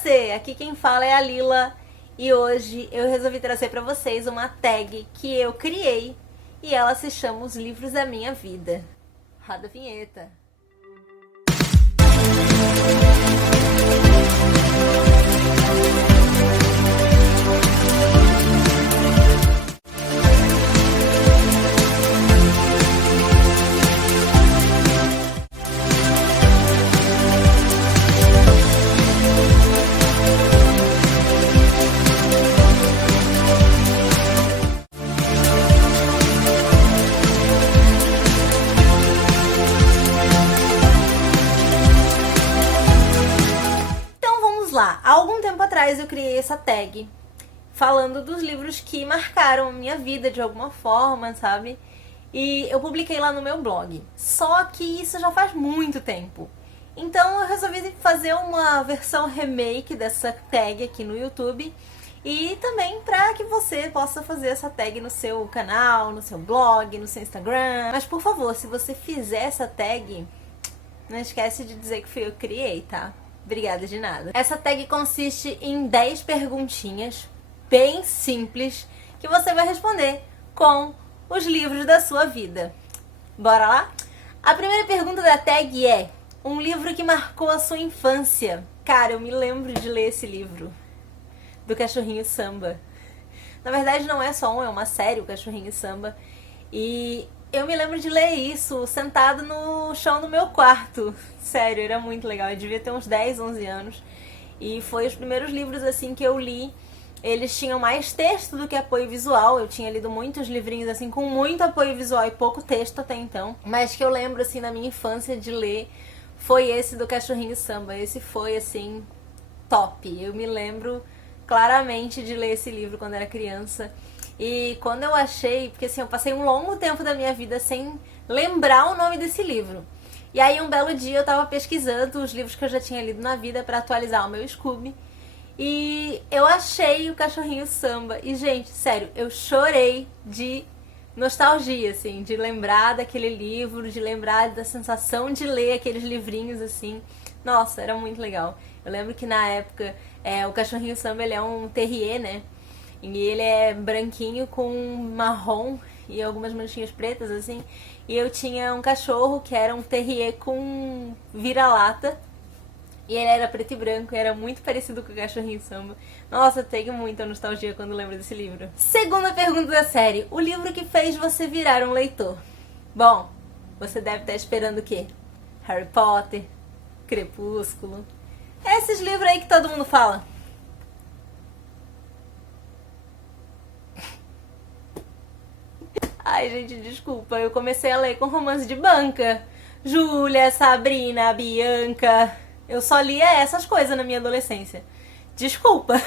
você! Aqui quem fala é a Lila e hoje eu resolvi trazer pra vocês uma tag que eu criei e ela se chama Os Livros da Minha Vida. Roda a vinheta! Há algum tempo atrás eu criei essa tag falando dos livros que marcaram a minha vida de alguma forma, sabe? E eu publiquei lá no meu blog. Só que isso já faz muito tempo. Então eu resolvi fazer uma versão remake dessa tag aqui no YouTube e também para que você possa fazer essa tag no seu canal, no seu blog, no seu Instagram. Mas por favor, se você fizer essa tag, não esquece de dizer que fui eu que criei, tá? Obrigada de nada. Essa tag consiste em 10 perguntinhas bem simples que você vai responder com os livros da sua vida. Bora lá? A primeira pergunta da tag é: um livro que marcou a sua infância. Cara, eu me lembro de ler esse livro, do Cachorrinho Samba. Na verdade não é só um, é uma série, o Cachorrinho Samba. E eu me lembro de ler isso sentado no chão do meu quarto. Sério, era muito legal. Eu devia ter uns 10, 11 anos. E foi os primeiros livros assim que eu li. Eles tinham mais texto do que apoio visual. Eu tinha lido muitos livrinhos assim com muito apoio visual e pouco texto até então. Mas que eu lembro assim na minha infância de ler foi esse do Cachorrinho Samba. Esse foi assim top. Eu me lembro claramente de ler esse livro quando era criança. E quando eu achei, porque assim, eu passei um longo tempo da minha vida sem lembrar o nome desse livro. E aí um belo dia eu tava pesquisando os livros que eu já tinha lido na vida pra atualizar o meu Scooby. E eu achei o Cachorrinho Samba. E gente, sério, eu chorei de nostalgia, assim, de lembrar daquele livro, de lembrar da sensação de ler aqueles livrinhos, assim. Nossa, era muito legal. Eu lembro que na época, o Cachorrinho Samba, ele é um terrier, né? E ele é branquinho com marrom e algumas manchinhas pretas, assim. E eu tinha um cachorro que era um terrier com vira-lata. E ele era preto e branco e era muito parecido com o Cachorrinho Samba. Nossa, eu tenho muita nostalgia quando lembro desse livro. Segunda pergunta da série: o livro que fez você virar um leitor? Bom, você deve estar esperando o quê? Harry Potter, Crepúsculo. Esses livros aí que todo mundo fala. Ai, gente, desculpa, eu comecei a ler com romance de banca. Júlia, Sabrina, Bianca. Eu só lia essas coisas na minha adolescência. Desculpa.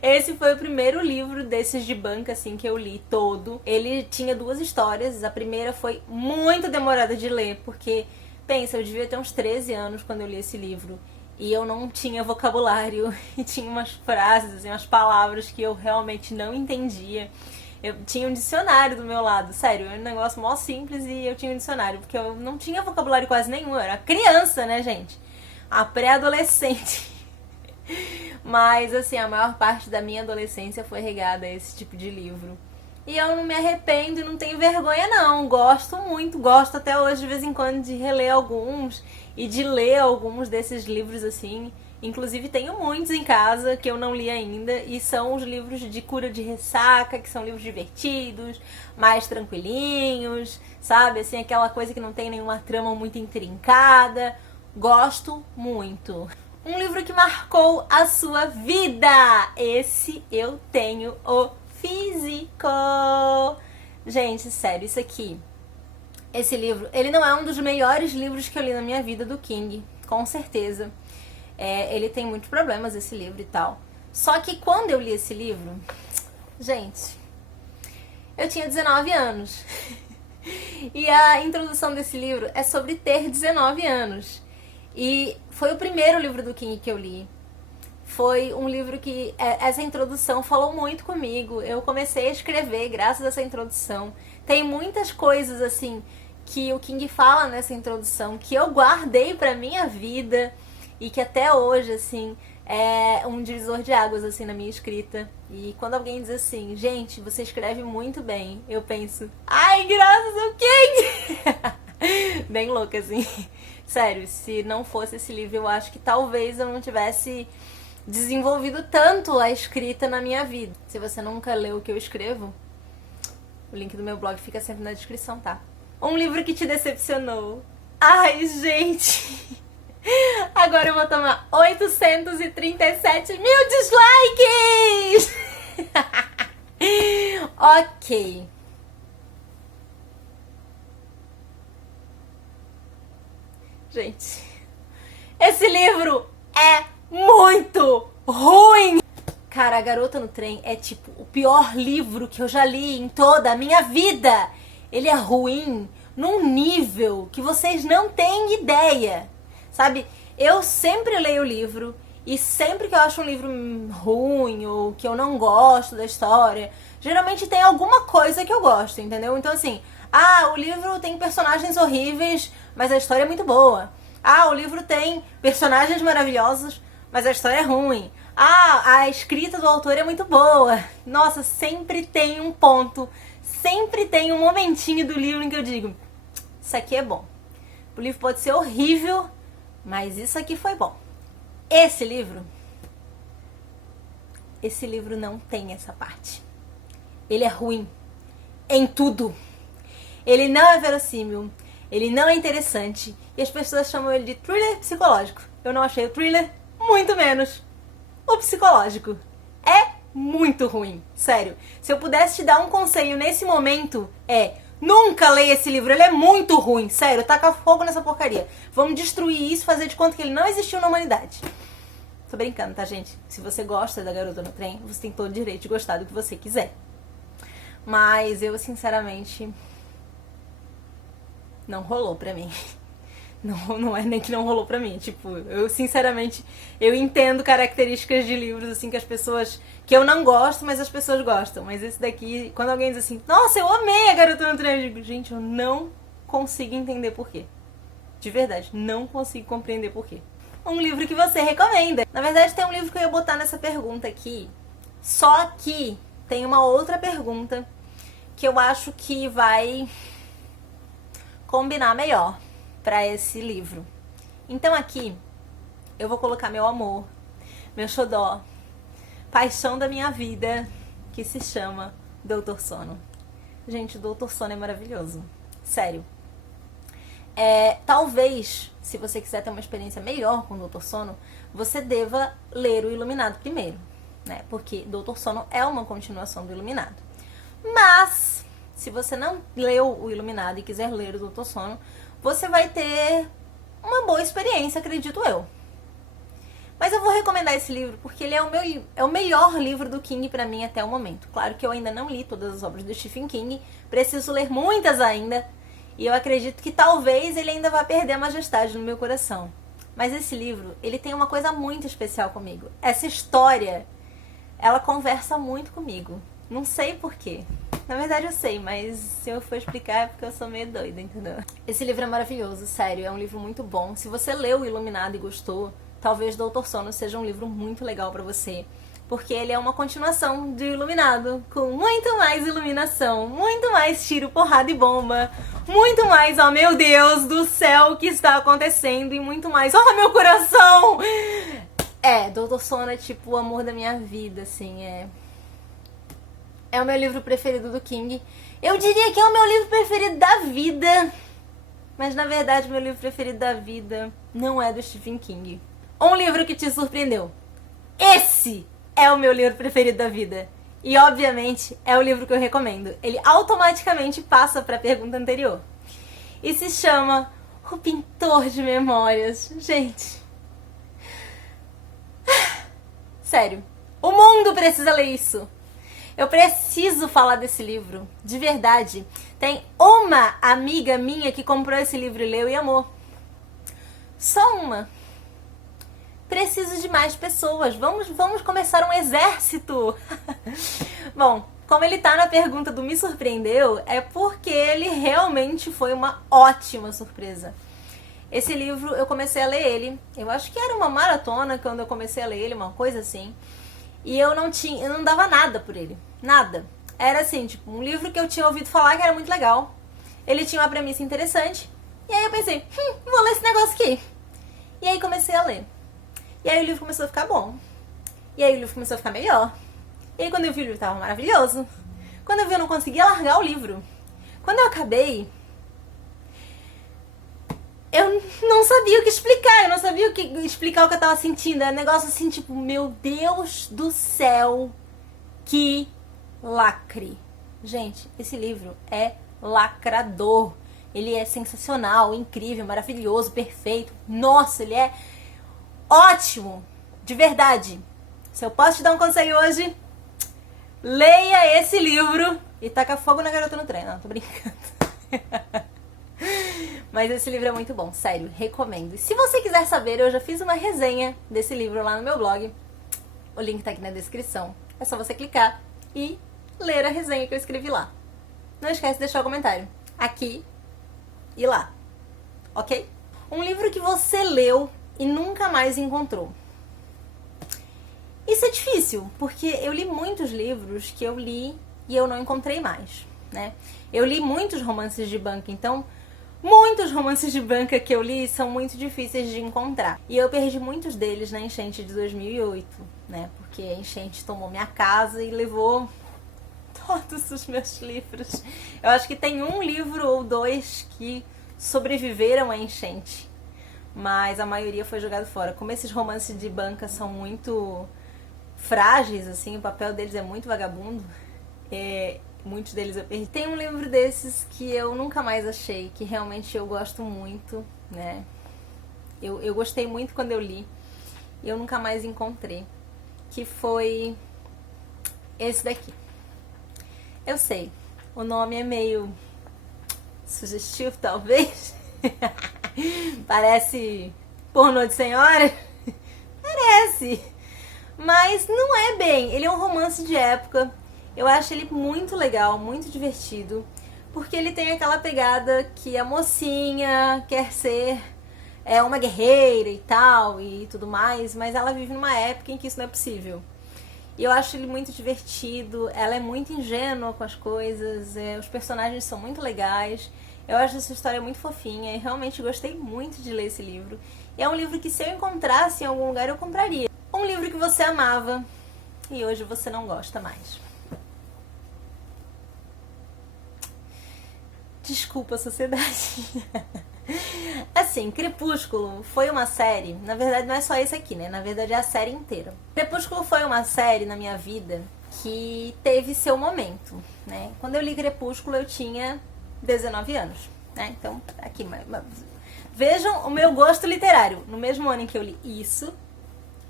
Esse foi o primeiro livro desses de banca, assim, que eu li todo. Ele tinha 2 histórias. A primeira foi muito demorada de ler, porque, pensa, eu devia ter uns 13 anos quando eu li esse livro. E eu não tinha vocabulário. E tinha umas frases, assim, umas palavras que eu realmente não entendia. Eu tinha um dicionário do meu lado, sério, era um negócio mó simples e eu tinha um dicionário, porque eu não tinha vocabulário quase nenhum, eu era criança, né, gente? A pré-adolescente. Mas, assim, a maior parte da minha adolescência foi regada a esse tipo de livro. E eu não me arrependo e não tenho vergonha, não. Gosto muito, gosto até hoje, de vez em quando, de reler alguns e de ler alguns desses livros, assim. Inclusive tenho muitos em casa que eu não li ainda e são os livros de cura de ressaca, que são livros divertidos, mais tranquilinhos, sabe? Assim, aquela coisa que não tem nenhuma trama muito intrincada. Gosto muito. Um livro que marcou a sua vida. Esse eu tenho o físico. Gente, sério, isso aqui. Esse livro, ele não é um dos melhores livros que eu li na minha vida do King, com certeza. Ele tem muitos problemas, esse livro e tal. Só que quando eu li esse livro, gente, eu tinha 19 anos. E a introdução desse livro é sobre ter 19 anos. E foi o primeiro livro do King que eu li. Foi um livro que essa introdução falou muito comigo. Eu comecei a escrever graças a essa introdução. Tem muitas coisas assim que o King fala nessa introdução que eu guardei pra minha vida. e que até hoje, assim, é um divisor de águas, assim, na minha escrita. E quando alguém diz assim, gente, você escreve muito bem, eu penso, ai, graças ao quem? Bem louca, assim. Sério, se não fosse esse livro, eu acho que talvez eu não tivesse desenvolvido tanto a escrita na minha vida. Se você nunca leu o que eu escrevo, o link do meu blog fica sempre na descrição, tá? Um livro que te decepcionou. Ai, gente! Agora eu vou tomar 837 mil dislikes! Ok. Gente, esse livro é muito ruim! Cara, A Garota no Trem é tipo o pior livro que eu já li em toda a minha vida. Ele é ruim num nível que vocês não têm ideia. Sabe, eu sempre leio o livro e sempre que eu acho um livro ruim ou que eu não gosto da história, geralmente tem alguma coisa que eu gosto, entendeu? Então assim, o livro tem personagens horríveis, mas a história é muito boa. O livro tem personagens maravilhosos, mas a história é ruim. A escrita do autor é muito boa. Nossa, sempre tem um ponto, sempre tem um momentinho do livro em que eu digo, isso aqui é bom. O livro pode ser horrível, mas isso aqui foi bom. Esse livro não tem essa parte. Ele é ruim em tudo. Ele não é verossímil, ele não é interessante e as pessoas chamam ele de thriller psicológico. Eu não achei o thriller, muito menos o psicológico. É muito ruim, sério. Se eu pudesse te dar um conselho nesse momento, nunca leia esse livro, ele é muito ruim, sério, taca fogo nessa porcaria. Vamos destruir isso, fazer de conta que ele não existiu na humanidade. Tô brincando, tá, gente? Se você gosta da Garota no Trem, você tem todo o direito de gostar do que você quiser. Mas eu, sinceramente, não rolou pra mim. Não é nem que não rolou pra mim. Tipo, eu sinceramente, eu entendo características de livros, assim, que as pessoas... que eu não gosto, mas as pessoas gostam. Mas esse daqui, quando alguém diz assim, nossa, eu amei A Garota no Trem, eu digo, gente, eu não consigo entender por quê. De verdade, não consigo compreender por quê. Um livro que você recomenda. Na verdade, tem um livro que eu ia botar nessa pergunta aqui. Só que tem uma outra pergunta que eu acho que vai combinar melhor para esse livro. Então aqui eu vou colocar meu amor, meu xodó, paixão da minha vida, que se chama Doutor Sono. Gente, o Doutor Sono é maravilhoso. Sério. Talvez, se você quiser ter uma experiência melhor com o Doutor Sono, você deva ler o Iluminado primeiro, né? Porque Doutor Sono é uma continuação do Iluminado. Mas, se você não leu o Iluminado e quiser ler o Doutor Sono, você vai ter uma boa experiência, acredito eu. Mas eu vou recomendar esse livro porque ele é o melhor livro do King pra mim até o momento. Claro que eu ainda não li todas as obras do Stephen King, preciso ler muitas ainda, e eu acredito que talvez ele ainda vá perder a majestade no meu coração. Mas esse livro, ele tem uma coisa muito especial comigo. Essa história, ela conversa muito comigo. Não sei porquê. Na verdade eu sei, mas se eu for explicar é porque eu sou meio doida, entendeu? Esse livro é maravilhoso, sério, é um livro muito bom. Se você leu o Iluminado e gostou, talvez Doutor Sono seja um livro muito legal pra você. Porque ele é uma continuação de Iluminado, com muito mais iluminação, muito mais tiro, porrada e bomba, muito mais, oh meu Deus do céu, o que está acontecendo, e muito mais, oh meu coração! Doutor Sono é tipo o amor da minha vida, assim, é o meu livro preferido do King. Eu diria que é o meu livro preferido da vida. Mas na verdade, meu livro preferido da vida não é do Stephen King. Um livro que te surpreendeu. Esse é o meu livro preferido da vida. E obviamente é o livro que eu recomendo. Ele automaticamente passa para a pergunta anterior. E se chama O Pintor de Memórias. Gente. Sério. O mundo precisa ler isso. Eu preciso falar desse livro, de verdade. Tem uma amiga minha que comprou esse livro e leu e amou. Só uma. Preciso de mais pessoas. Vamos começar um exército. Bom, como ele tá na pergunta do me surpreendeu, é porque ele realmente foi uma ótima surpresa. Esse livro eu comecei a ler ele, eu acho que era uma maratona quando eu comecei a ler ele, uma coisa assim. E eu não dava nada por ele, nada. Era assim, tipo, um livro que eu tinha ouvido falar que era muito legal. Ele tinha uma premissa interessante. E aí eu pensei, vou ler esse negócio aqui. E aí comecei a ler. E aí o livro começou a ficar bom. E aí o livro começou a ficar melhor. E aí quando eu vi o livro tava maravilhoso. Quando eu vi eu não conseguia largar o livro. Quando eu acabei, eu não sabia o que explicar. Eu não sabia o que explicar o que eu tava sentindo. Era um negócio assim, tipo, meu Deus do céu, que lacre. Gente, esse livro é lacrador. Ele é sensacional, incrível, maravilhoso, perfeito. Nossa, ele é ótimo, de verdade. Se eu posso te dar um conselho hoje, leia esse livro e taca fogo na garota no trem. Não, tô brincando. Mas esse livro é muito bom, sério, recomendo. E se você quiser saber, eu já fiz uma resenha desse livro lá no meu blog. O link tá aqui na descrição. É só você clicar e ler a resenha que eu escrevi lá. Não esquece de deixar o comentário aqui e lá, ok? Um livro que você leu e nunca mais encontrou. Isso é difícil, porque eu li muitos livros que eu li e eu não encontrei mais, né? Eu li muitos romances de banca, então muitos romances de banca que eu li são muito difíceis de encontrar. E eu perdi muitos deles na enchente de 2008, né? Porque a enchente tomou minha casa e levou todos os meus livros. Eu acho que tem um livro ou dois que sobreviveram à enchente, mas a maioria foi jogado fora. Como esses romances de banca são muito frágeis, assim, o papel deles é muito vagabundo, muitos deles eu perdi. Tem um livro desses que eu nunca mais achei, que realmente eu gosto muito, né? Eu gostei muito quando eu li e eu nunca mais encontrei, que foi esse daqui. Eu sei, o nome é meio sugestivo, talvez. Parece pornô de senhora. Parece. Mas não é bem. Ele é um romance de época. Eu acho ele muito legal, muito divertido. Porque ele tem aquela pegada que a mocinha quer ser uma guerreira e tal e tudo mais, mas ela vive numa época em que isso não é possível. E eu acho ele muito divertido, ela é muito ingênua com as coisas, os personagens são muito legais. Eu acho essa história muito fofinha e realmente gostei muito de ler esse livro. E é um livro que se eu encontrasse em algum lugar eu compraria. Um livro que você amava e hoje você não gosta mais. Desculpa, sociedade. Assim, Crepúsculo foi uma série, na verdade não é só esse aqui, né? Na verdade é a série inteira. Crepúsculo foi uma série na minha vida que teve seu momento, né? Quando eu li Crepúsculo eu tinha 19 anos, né? Então, aqui, vejam o meu gosto literário. No mesmo ano em que eu li isso,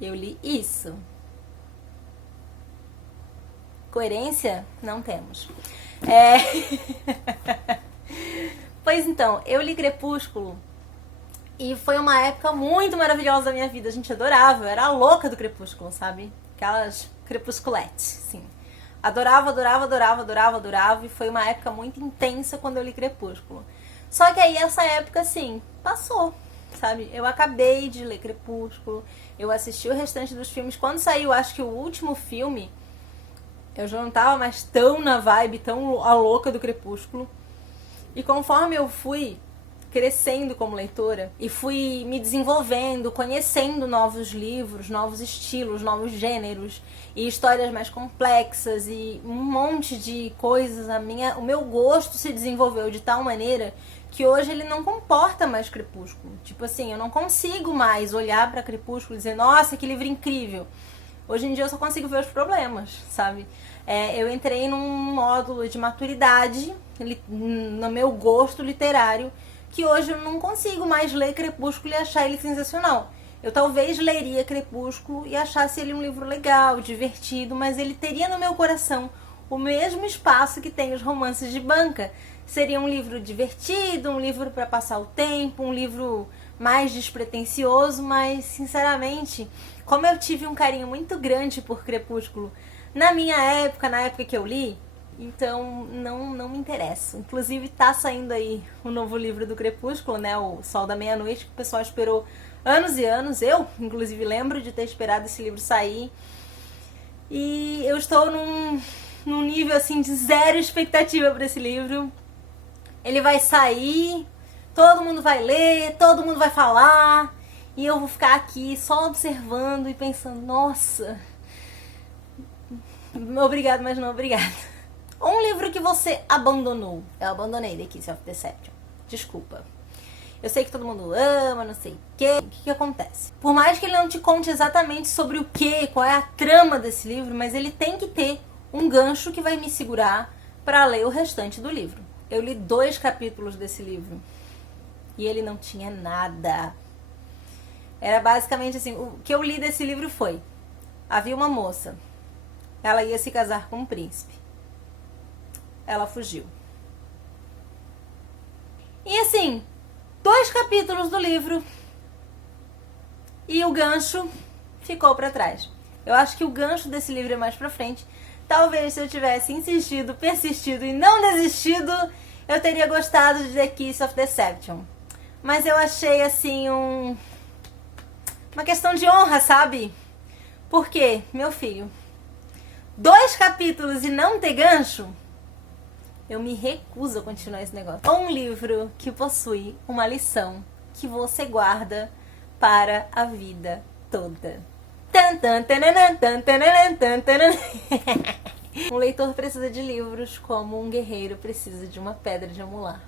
eu li isso. Coerência? Não temos. Pois então, eu li Crepúsculo e foi uma época muito maravilhosa da minha vida. A gente adorava, eu era a louca do Crepúsculo, sabe? Aquelas crepusculetes, assim. Adorava, adorava, adorava, adorava, adorava. E foi uma época muito intensa quando eu li Crepúsculo. Só que aí essa época, assim, passou, sabe? Eu acabei de ler Crepúsculo, eu assisti o restante dos filmes. Quando saiu, acho que o último filme, eu já não tava mais tão na vibe, tão a louca do Crepúsculo. E conforme eu fui crescendo como leitora e fui me desenvolvendo, conhecendo novos livros, novos estilos, novos gêneros e histórias mais complexas e um monte de coisas, o meu gosto se desenvolveu de tal maneira que hoje ele não comporta mais Crepúsculo. Tipo assim, eu não consigo mais olhar pra Crepúsculo e dizer, nossa, que livro incrível. Hoje em dia eu só consigo ver os problemas, sabe? Eu entrei num módulo de maturidade no meu gosto literário que hoje eu não consigo mais ler Crepúsculo e achar ele sensacional. Eu talvez leria Crepúsculo e achasse ele um livro legal, divertido, mas ele teria no meu coração o mesmo espaço que tem os romances de banca. Seria um livro divertido, um livro para passar o tempo, um livro mais despretensioso, mas sinceramente, como eu tive um carinho muito grande por Crepúsculo na minha época, na época que eu li, então não me interesso. Inclusive tá saindo aí o novo livro do Crepúsculo, né, o Sol da Meia-Noite, que o pessoal esperou anos e anos. Eu, inclusive, lembro de ter esperado esse livro sair. E eu estou num nível, assim, de zero expectativa para esse livro. Ele vai sair, todo mundo vai ler, todo mundo vai falar, e eu vou ficar aqui só observando e pensando, nossa, obrigado, mas não obrigado. Um livro que você abandonou. Eu abandonei The Kiss of Deception. Desculpa. Eu sei que todo mundo ama, não sei o quê. O que acontece? Por mais que ele não te conte exatamente sobre o que, qual é a trama desse livro, mas ele tem que ter um gancho que vai me segurar para ler o restante do livro. Eu li 2 capítulos desse livro e ele não tinha nada. Era basicamente assim, o que eu li desse livro foi: havia uma moça, ela ia se casar com um príncipe. Ela fugiu. E assim, 2 capítulos do livro e o gancho ficou pra trás. Eu acho que o gancho desse livro é mais pra frente. Talvez se eu tivesse insistido, persistido e não desistido, eu teria gostado de The Kiss of Deception. Mas eu achei assim uma questão de honra, sabe? Por quê, meu filho? 2 capítulos e não ter gancho? Eu me recuso a continuar esse negócio. Um livro que possui uma lição que você guarda para a vida toda. Um leitor precisa de livros como um guerreiro precisa de uma pedra de amular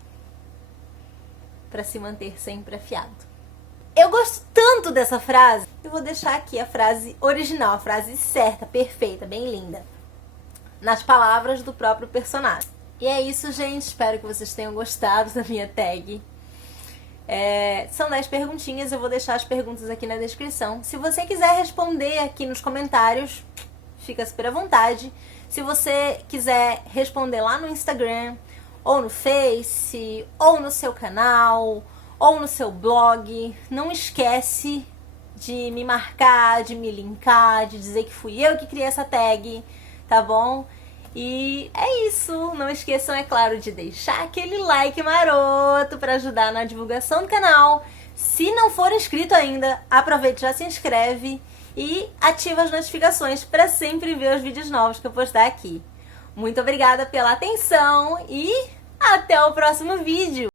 para se manter sempre afiado. Eu gosto tanto dessa frase, eu vou deixar aqui a frase original, a frase certa, perfeita, bem linda, nas palavras do próprio personagem. E é isso, gente. Espero que vocês tenham gostado da minha tag. São 10 perguntinhas, eu vou deixar as perguntas aqui na descrição. Se você quiser responder aqui nos comentários, fica super à vontade. Se você quiser responder lá no Instagram, ou no Face, ou no seu canal, ou no seu blog, não esquece de me marcar, de me linkar, de dizer que fui eu que criei essa tag, tá bom? E é isso, não esqueçam, é claro, de deixar aquele like maroto para ajudar na divulgação do canal. Se não for inscrito ainda, aproveite, já se inscreve e ativa as notificações para sempre ver os vídeos novos que eu postar aqui. Muito obrigada pela atenção e até o próximo vídeo!